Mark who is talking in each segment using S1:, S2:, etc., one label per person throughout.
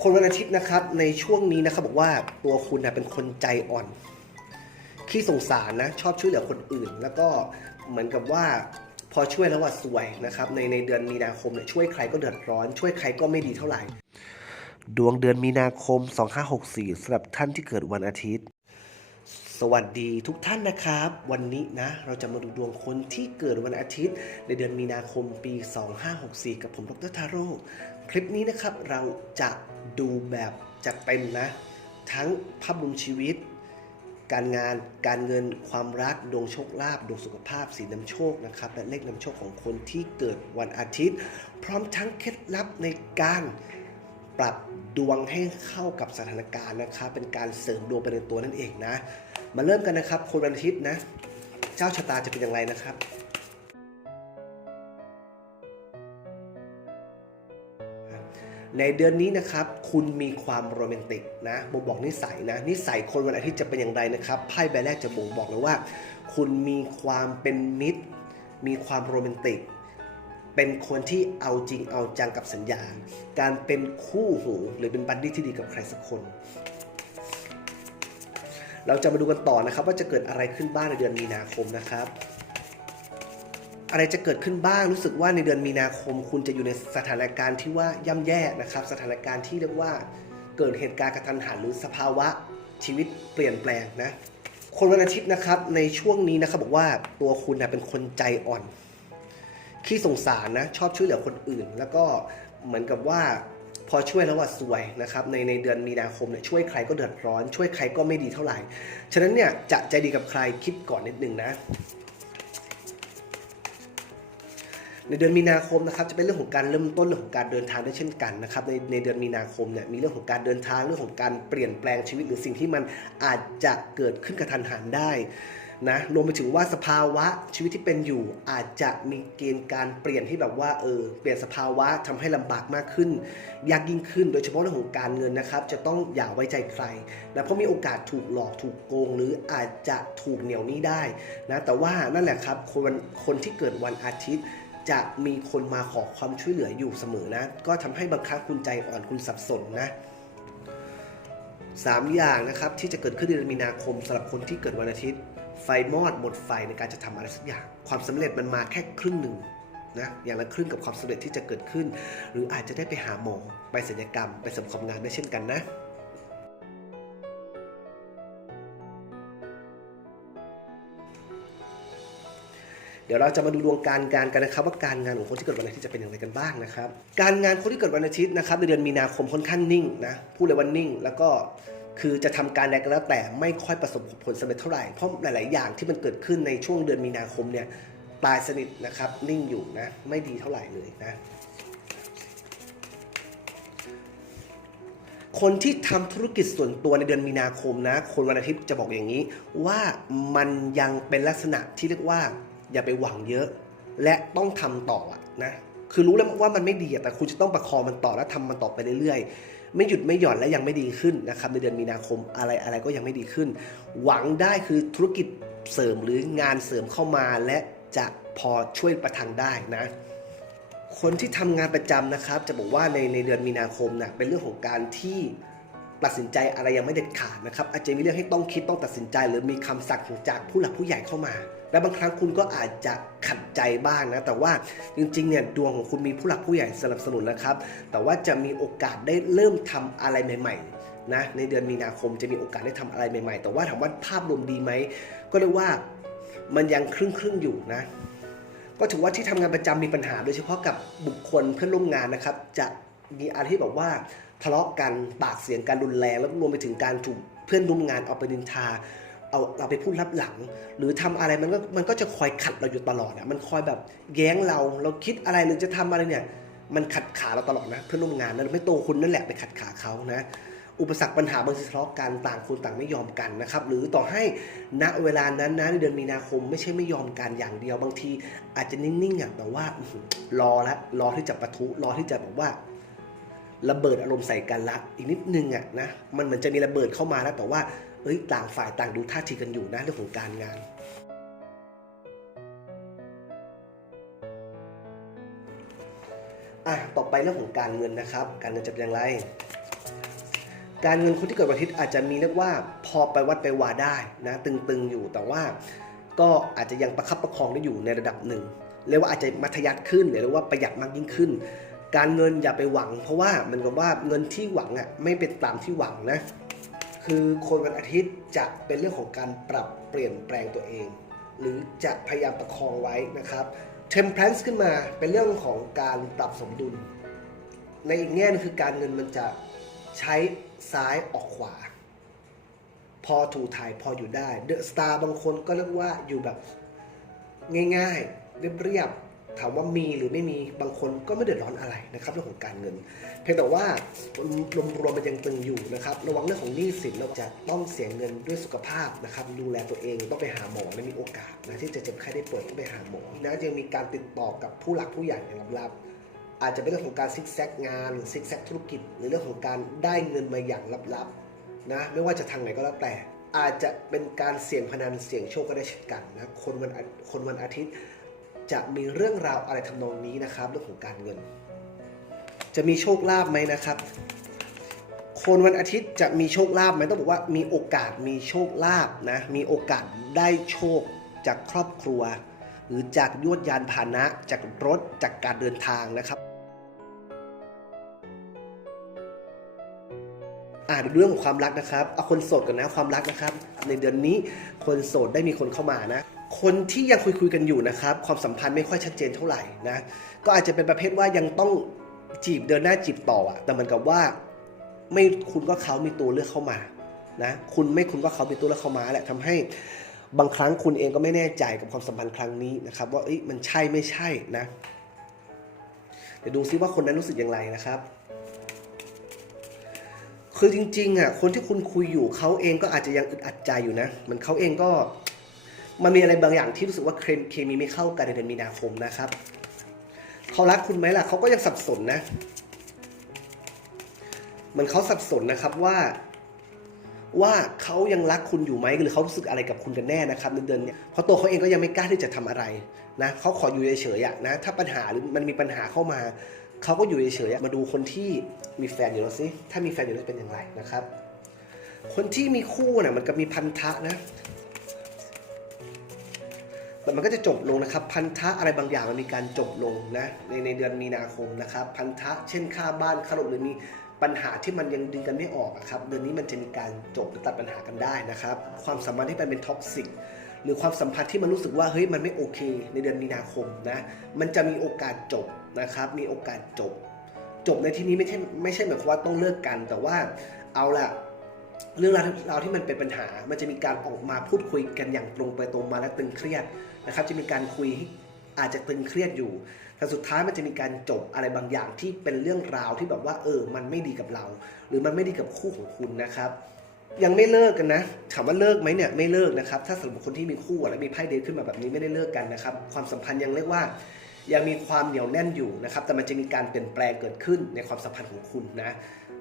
S1: คนวันอาทิตย์นะครับในช่วงนี้นะครับบอกว่าตัวคุณนะเป็นคนใจอ่อนขี้สงสารนะชอบช่วยเหลือคนอื่น แล้วก็เหมือนกับว่าพอช่วยแล้วว่าสวยนะครับในในเดือนมีนาคมเนี่ยช่วยใครก็เดือดร้อน ช่วยใครก็ไม่ดีเท่าไหร่ ดวงเดือนมีนาคม 2564สำหรับท่านที่เกิดวันอาทิตย์ สวัสดีทุกท่านนะครับ วันนี้นะ เราจะมาดูดวงคนที่เกิดวันอาทิตย์ ในเดือนมีนาคมปี 2564 กับผมดรทาโร่คลิปนี้นะครับ เราจะดูแบบจัดเต็มนะ ทั้งภาพรวมชีวิต การงานการเงินความรักดวงโชคลาภดวงสุขภาพสีนำโชคนะครับ และเลขนำโชคของคนที่เกิดวันอาทิตย์ พร้อมทั้งเคล็ดลับในการปรับดวงให้เข้ากับสถานการณ์นะครับ เป็นการเสริมดวงไปในตัวนั่นเองนะ มาเริ่มกันนะครับ คนวันอาทิตย์นะ เจ้าชะตาจะเป็นอย่างไรนะครับในเดือนนี้นะครับ คุณมีความโรแมนติกนะบ่งบอกนิสัยนะ นิสัยคนวันอาทิตย์จะเป็นอย่างไรนะครับ ไพ่ใบแรกจะบ่งบอกเลยว่า คุณมีความเป็นมิตร มีความโรแมนติก เป็นคนที่เอาจริงเอาจังกับสัญญา การเป็นคู่หูหรือเป็นบัดดี้ที่ดีกับใครสักคน เราจะมาดูกันต่อนะครับว่าจะเกิดอะไรขึ้นบ้างในเดือนมีนาคมนะครับ อะไรจะเกิดขึ้นบ้างรู้สึกว่าในเดือนมีนาคม คุณจะอยู่ในสถานการณ์ที่ว่าย่ำแย่นะครับ สถานการณ์ที่เรียกว่าเกิดเหตุการณ์กระทันหันหรือสภาวะชีวิตเปลี่ยนแปลงนะคนวันอาทิตย์นะครับในช่วงนี้นะครับบอกว่าตัวคุณนะเป็นคนใจอ่อนขี้สงสารนะชอบช่วยเหลือคนอื่น แล้วก็เหมือนกับว่า พอช่วยแล้วว่าสวยนะครับในในเดือนมีนาคมเนี่ยช่วยใครก็เดือดร้อน ช่วยใครก็ไม่ดีเท่าไหร่ฉะนั้นเนี่ยจะใจดีกับใครคิดก่อนนิดนึงนะในเดือนมีนาคมนะครับจะเป็นเรื่องของการเริ่มต้นเรื่องของการเดินทางด้วยเช่นกันนะครับในในเดือนมีนาคมเนี่ยมีเรื่องของการเดินทางเรื่องของการเปลี่ยนแปลงชีวิตหรือสิ่งที่มันอาจจะเกิดขึ้นกระทันหันได้ นะรวมไปถึงว่าสภาวะชีวิตที่เป็นอยู่อาจจะมีเกณฑ์การเปลี่ยนที่แบบว่าเออเปลี่ยนสภาวะทำให้ลำบากมากขึ้น ยากยิ่งขึ้น โดยเฉพาะเรื่องของการเงินนะครับ จะต้องอย่าไว้ใจใครนะเพราะมีโอกาสถูกหลอกถูกโกง หรืออาจจะถูกเหนี่ยวนี้ได้นะแต่ว่านั่นแหละครับคนคนที่เกิดวันอาทิตย์จะมีคนมาขอความช่วยเหลืออยู่เสมอนะ ก็ทำให้บางครั้งคุณใจอ่อนคุณสับสนนะสามอย่างนะครับที่จะเกิดขึ้นในเดือนมีนาคมสำหรับคนที่เกิดวันอาทิตย์ ไฟมอดหมดไฟในการจะทำอะไรสักอย่าง ความสำเร็จมันมาแค่ครึ่งหนึ่งนะอย่างละครึ่งกับความสำเร็จที่จะเกิดขึ้น หรืออาจจะได้ไปหาหมอไปศัลยกรรม ไปเสริมความงามได้เช่นกันนะเดี๋ยวเราจะมาดูดวงการงานกันนะครับ ว่าการงานของคนที่เกิดวันอาทิตย์จะเป็นอย่างไรกันบ้างนะครับ การงานคนที่เกิดวันอาทิตย์นะครับในเดือนมีนาคมค่อนข้างนิ่งนะพูดเลยว่านิ่ง แล้วก็ คือจะทำการใดก็แล้วแต่ไม่ค่อยประสบผลสำเร็จเท่าไหร่ เพราะหลาย ๆ อย่างที่มันเกิดขึ้นในช่วงเดือนมีนาคมเนี่ยตายสนิทนะครับนิ่งอยู่นะไม่ดีเท่าไหร่เลยนะคนที่ทำธุรกิจส่วนตัวในเดือนมีนาคมนะ คนวันอาทิตย์จะบอกอย่างนี้ ว่ามันยังเป็นลักษณะที่เรียกว่า อย่าไปหวังเยอะ และต้องทำต่อนะคือรู้แล้วว่ามันไม่ดีแต่คุณจะต้องประคองมันต่อและทำมันต่อไปเรื่อยๆ ไม่หยุดไม่หย่อนและยังไม่ดีขึ้นนะครับในเดือนมีนาคมอะไรอะไรก็ยังไม่ดีขึ้น หวังได้คือธุรกิจเสริมหรืองานเสริมเข้ามาและจะพอช่วยประทังได้นะคนที่ทำงานประจำนะครับ จะบอกว่าในในเดือนมีนาคมนะเป็นเรื่องของการที่ตัดสินใจอะไรยังไม่เด็ดขาดนะครับอาจจะมีเรื่องให้ต้องคิดต้องตัดสินใจ หรือมีคำสั่งจากผู้หลักผู้ใหญ่เข้ามา และบางครั้งคุณก็อาจจะขัดใจบ้างนะ แต่ว่าจริงๆเนี่ยดวงของคุณมีผู้หลักผู้ใหญ่สนับสนุนนะครับ แต่ว่าจะมีโอกาสได้เริ่มทำอะไรใหม่ ๆ นะ ในเดือนมีนาคมจะมีโอกาสได้ทำอะไรใหม่ ๆ แต่ว่าถามว่าภาพรวมดีไหม ก็เรียกว่ามันยังครึ่งครึ่งๆอยู่นะ ก็ถือว่าที่ทำงานประจำมีปัญหา โดยเฉพาะกับบุคคลเพื่อนร่วมงานนะครับ จะมีอะไรที่แบบว่าทะเลาะกันปากเสียงการรุนแรงแล้วรวมไปถึงการถูกเพื่อนร่วมงานเอาไปดินทา เอาเราไปพูดลับหลัง หรือทำอะไรมันก็มันก็จะคอยขัดเราอยู่ตลอดอะมันคอยแบบแย้งเราเราคิดอะไรหรือจะทำอะไรเนี่ย มันขัดขาเราตลอดนะ เพื่อนร่วมงานนะไม่โตคุณนั่นแหละไปขัดขาเขานะ อุปสรรคปัญหาบางทีทะเลาะกันต่างคนต่างไม่ยอมกันนะครับ หรือต่อให้ณเวลานั้นนะในเดือนมีนาคมไม่ใช่ไม่ยอมกันอย่างเดียวบางที อาจจะนิ่งๆอะแต่ว่ารอละรอที่จะปะทุรอที่จะแบบว่าระเบิดอารมณ์ใส่กันละอีกนิดนึงอะนะมันเหมือนจะมีระเบิดเข้ามาแล้วแต่ว่า เอ้ยต่างฝ่ายต่างดูท่าทีกันอยู่นะเรื่องของการงาน อะต่อไปเรื่องของการเงินนะครับ การเงินจะเป็นอย่างไร การเงินคนที่เกิดวันอาทิตย์อาจจะมีเรียกว่าพอไปวัดไปวาได้นะตึงๆอยู่แต่ว่าก็อาจจะยังประคับประคองได้อยู่ในระดับหนึ่งเรียกว่าอาจจะมัธยัสถ์ขึ้นหรือว่าประหยัดมากยิ่งขึ้น การเงินอย่าไปหวัง เพราะว่ามันก็ว่าเงินที่หวังอะไม่เป็นตามที่หวังนะ คือคนวันอาทิตย์จะเป็นเรื่องของการปรับเปลี่ยนแปลงตัวเอง หรือจะพยายามประคองไว้นะครับ temperance ขึ้นมาเป็นเรื่องของการปรับสมดุล ในอีกแง่นึงคือการเงินมันจะใช้ซ้ายออกขวา พอถูถ่ายพออยู่ได้เดอะสตาร์บางคนก็เรียกว่าอยู่แบบง่ายๆ เรียบๆ ถามว่ามีหรือไม่มีบางคนก็ไม่เดือดร้อนอะไรนะครับเรื่องของการเงิน เพียงแต่ว่ารวมๆมันยังตึงอยู่นะครับระวังเรื่องของหนี้สินเราจะต้องเสียเงินด้วยสุขภาพนะครับดูแลตัวเองต้องไปหาหมอและมีโอกาสนะที่จะเจ็บไข้ได้ป่วยต้องไปหาหมอนะยังมีการติดต่อกับผู้หลักผู้ใหญ่ในลับๆอาจจะเป็นเรื่องของการซิกแซกงานหรือซิกแซกธุรกิจ หรือเรื่องของการได้เงินมาอย่างลับๆนะไม่ว่าจะทางไหนก็แล้วแต่ อาจจะเป็นการเสี่ยงพนันเสี่ยงโชคก็ได้เช่นกันนะคนวันคนวันอาทิตย์ จะมีเรื่องราวอะไรทำนองนี้นะครับ เรื่องของการเงิน จะมีโชคลาภไหมนะครับ คนวันอาทิตย์จะมีโชคลาภไหมต้องบอกว่ามีโอกาสมีโชคลาภนะมีโอกาสได้โชคจากครอบครัว หรือจากยวดยานพาหนะจากรถจากการเดินทางนะครับอ่าดูเรื่องของความรักนะครับ เอาคนโสดกันนะความรักนะครับ ในเดือนนี้คนโสดได้มีคนเข้ามานะ คนที่ยังคุยคุยกันอยู่นะครับ ความสัมพันธ์ไม่ค่อยชัดเจนเท่าไหร่นะ ก็อาจจะเป็นประเภทว่ายังต้องจีบเดินหน้าจีบต่ออะแต่เหมือนกับว่า ไม่คุณก็เขามีตัวเลือกเข้ามานะ คุณไม่คุณก็เขามีตัวเลือกเข้ามาแหละทำให้บางครั้งคุณเองก็ไม่แน่ใจกับความสัมพันธ์ครั้งนี้นะครับ ว่าเอ้ยมันใช่ไม่ใช่นะเดี๋ยวดูซิว่าคนนั้นรู้สึกอย่างไรนะครับ คือจริงๆอะคนที่คุณคุยอยู่เขาเองก็อาจจะยังอึดอัดใจอยู่นะเหมือนเขาเองก็ มันมีอะไรบางอย่างที่รู้สึกว่าเคมเคมีไม่เข้ากันในเดือนมีนาคมนะครับเขารักคุณไหมล่ะเขาก็ยังสับสนนะหมือนเขาสับสนนะครับว่าว่าเขายังรักคุณอยู่ไหมหรือเขารู้สึกอะไรกับคุณกันแน่นะครับในเดือนเนี้ยเพราะตัวเขาเองก็ยังไม่กล้าที่จะทำอะไรนะเขาขออยู่เฉยๆนะถ้าปัญหาหรือมันมีปัญหาเข้ามาเขาก็อยู่เฉยๆมาดูคนที่มีแฟนอยู่แล้วสิถ้ามีแฟนอยู่แล้วจะเป็นอย่างไรนะครับ คนที่มีคู่น่ะมันก็มีพันธะนะ มันก็จะจบลงนะครับ พันธะอะไรบางอย่างมันมีการจบลงนะในในเดือนมีนาคมนะครับ พันธะเช่นค่าบ้านค่ารถหรือมีปัญหาที่มันยังดึงกันไม่ออกอะครับเดือนนี้มันจะมีการจบหรือตัดปัญหากันได้นะครับ ความสัมพันธ์ที่มันเป็นท็อกซิกหรือความสัมพันธ์ที่มันรู้สึกว่าเฮ้ยมันไม่โอเค ในเดือนมีนาคมนะมันจะมีโอกาสจบนะครับ มีโอกาสจบ จบในที่นี้ไม่ใช่ไม่ใช่หมายความว่าต้องเลิกกัน แต่ว่าเอาละเรื่องราวที่มันเป็นปัญหา มันจะมีการออกมาพูดคุยกันอย่างตรงไปตรงมาและตึงเครียด นะครับจะมีการคุยที่อาจจะตึงเครียดอยู่ แต่สุดท้ายมันจะมีการจบอะไรบางอย่างที่เป็นเรื่องราวที่แบบว่า เออ มันไม่ดีกับเรา หรือมันไม่ดีกับคู่ของคุณนะครับ ยังไม่เลิกกันนะ ถามว่าเลิกไหมเนี่ยไม่เลิกนะครับ ถ้าสำหรับคนที่มีคู่แล้วมีไพ่เดทขึ้นมาแบบนี้ไม่ได้เลิกกันนะครับ ความสัมพันธ์ยังเรียกว่า ยังมีความเหนียวแน่นอยู่นะครับ แต่มันจะมีการเปลี่ยนแปลงเกิดขึ้นในความสัมพันธ์ของคุณนะ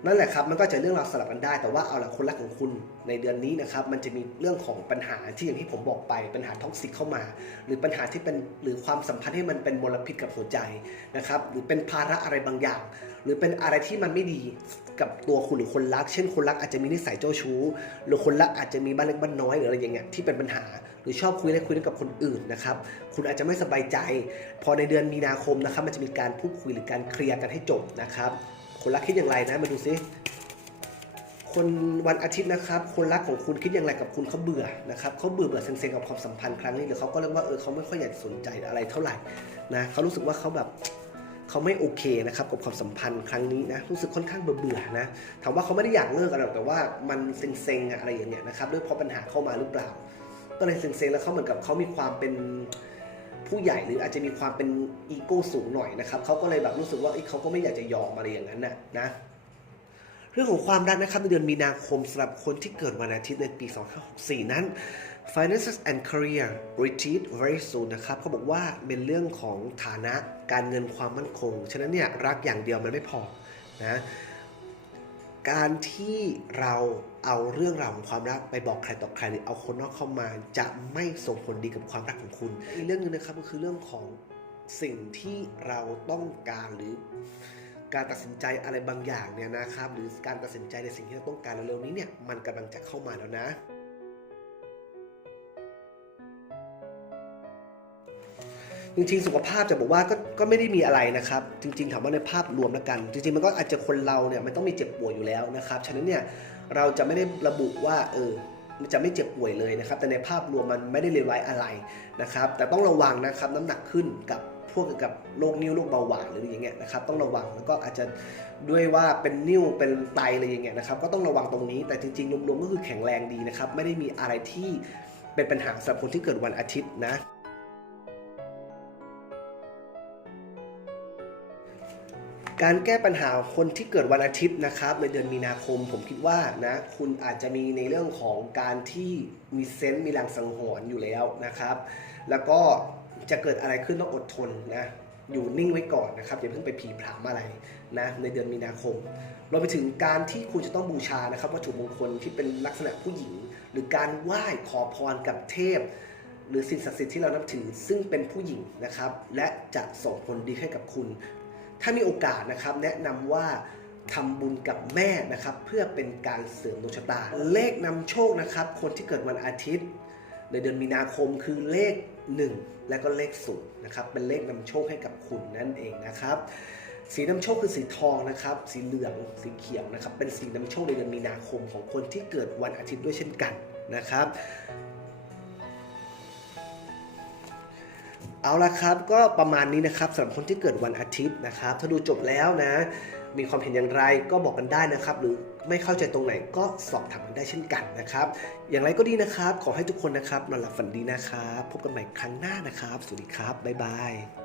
S1: นั่นแหละครับมันก็จะเรื่องราวสลับกันได้ แต่ว่าเอาละคนรักของคุณในเดือนนี้นะครับมันจะมีเรื่องของปัญหาที่อย่างที่ผมบอกไปปัญหาท็อกซิกเข้ามา หรือปัญหาที่เป็นหรือความสัมพันธ์ที่มันเป็นมลพิษกับหัวใจนะครับหรือเป็นภาระอะไรบางอย่าง หรือเป็นอะไรที่มันไม่ดีกับตัวคุณหรือคนรัก เช่น คนรักอาจจะมีนิสัยเจ้าชู้ หรือคนรักอาจจะมีบ้านเล็กบ้านน้อยหรืออะไรอย่างเงี้ยที่เป็นปัญหา หรือชอบคุยและคุยกับคนอื่นนะครับคุณอาจจะไม่สบายใจ พอในเดือนมีนาคมนะครับมันจะมีการพูดคุยหรือการเคลียร์กันให้จบนะครับ คนรักคิดอย่างไรนะมาดูซิคนวันอาทิตย์นะครับ คนรักของคุณคิดอย่างไรกับคุณเขาเบื่อนะครับเขาเบื่อเบื่อเซ็งๆกับความสัมพันธ์ครั้งนี้หรือเขาก็เรียกว่าเออเขาไม่ค่อยอยากสนใจอะไรเท่าไหร่นะเขารู้สึกว่าเขาแบบเขาไม่โอเคนะครับกับความสัมพันธ์ครั้งนี้นะรู้สึกค่อนข้างเบื่อเบื่อๆนะถามว่าเขาไม่ได้อยากเลิกอะไรหรอกแต่ว่ามันเซ็งๆอะไรอย่างเงี้ยนะครับด้วยเพราะปัญหาเข้ามาหรือเปล่า ก็เลยเซ็งๆแล้วเขาเหมือนกับเขามีความเป็น ผู้ใหญ่หรืออาจจะมีความเป็นอีโก้สูงหน่อยนะครับเขาก็เลยแบบรู้สึกว่าเอ้ยเขาก็ไม่อยากจะยอมอะไรอย่างนั้นนะนะเรื่องของความรักนะครับในเดือนมีนาคมสำหรับคนที่เกิดวันอาทิตย์ในปี 2564 นั้น finances and career retreat very soon นะครับเขาบอกว่าเป็นเรื่องของฐานะการเงินความมั่นคง ฉะนั้นเนี่ยรักอย่างเดียวมันไม่พอนะ การที่เราเอาเรื่องราวของความรักไปบอกใครต่อใครหรือเอาคนนอกเข้ามา จะไม่ส่งผลดีกับความรักของคุณ อีกเรื่องหนึงนะครับก็คือเรื่องของสิ่งที่เราต้องการหรือการตัดสินใจอะไรบางอย่างเนี่ยนะครับ หรือการตัดสินใจในสิ่งที่เราต้องการเร็วๆนี้เนี่ยมันกำลังจะเข้ามาแล้วนะ จริงๆ สุขภาพจะบอกว่าก็ก็ไม่ได้มีอะไรนะครับ จริง ๆ ถามว่าในภาพรวมแล้วกัน จริงๆ มันก็อาจจะคนเราเนี่ยมันต้องมีเจ็บป่วยอยู่แล้วนะครับ ฉะนั้นเนี่ยเราจะไม่ได้ระบุว่าเออจะไม่เจ็บป่วยเลยนะครับ แต่ในภาพรวมมันไม่ได้เลวร้ายอะไรนะครับ แต่ต้องระวังนะครับน้ำหนักขึ้นกับพวกกับโรคนิ้วโรคเบาหวานหรืออย่างเงี้ยนะครับต้องระวังแล้วก็อาจจะด้วยว่าเป็นนิ้วเป็นไตอะไรอย่างเงี้ยนะครับก็ต้องระวังตรงนี้แต่จริงๆรวมๆก็คือแข็งแรงดีนะครับ ไม่ได้มีอะไรที่เป็นปัญหาสำหรับคนที่เกิดวันอาทิตย์นะ การแก้ปัญหาคนที่เกิดวันอาทิตย์นะครับในเดือนมีนาคมผมคิดว่านะคุณอาจจะมีในเรื่องของการที่มีเซนต์มีแรงสังหรณ์อยู่แล้วนะครับ แล้วก็จะเกิดอะไรขึ้นต้องอดทนนะอยู่นิ่งไว้ก่อนนะครับอย่าเพิ่งไปผีผลามอะไรนะในเดือนมีนาคมรวมไปถึงการที่คุณจะต้องบูชานะครับวัตถุมงคลที่เป็นลักษณะผู้หญิง หรือการไหว้ขอพรกับเทพ หรือสิ่งศักดิ์สิทธิ์ที่เรานับถือซึ่งเป็นผู้หญิงนะครับ และจะส่งผลดีให้กับคุณ ถ้ามีโอกาสนะครับแนะนำว่าทำบุญกับแม่นะครับเพื่อเป็นการเสริมดวงชะตา เลขนำโชคนะครับ คนที่เกิดวันอาทิตย์ในเดือนมีนาคมคือเลข 1 และก็เลข0นะครับเป็นเลขนำโชคให้กับคุณนั่นเองนะครับ สีนำโชคคือสีทองนะครับ สีเหลืองสีเขียวนะครับเป็นสีนำโชคในเดือนมีนาคมของคนที่เกิดวันอาทิตย์ด้วยเช่นกันนะครับ เอาละครับก็ประมาณนี้นะครับสำหรับคนที่เกิดวันอาทิตย์นะครับ ถ้าดูจบแล้วนะ มีความเห็นอย่างไรก็บอกกันได้นะครับ หรือไม่เข้าใจตรงไหนก็สอบถามกันได้เช่นกันนะครับ อย่างไรก็ดีนะครับ ขอให้ทุกคนนะครับนอนหลับฝันดีนะครับ พบกันใหม่ครั้งหน้านะครับ สวัสดีครับบ๊ายบาย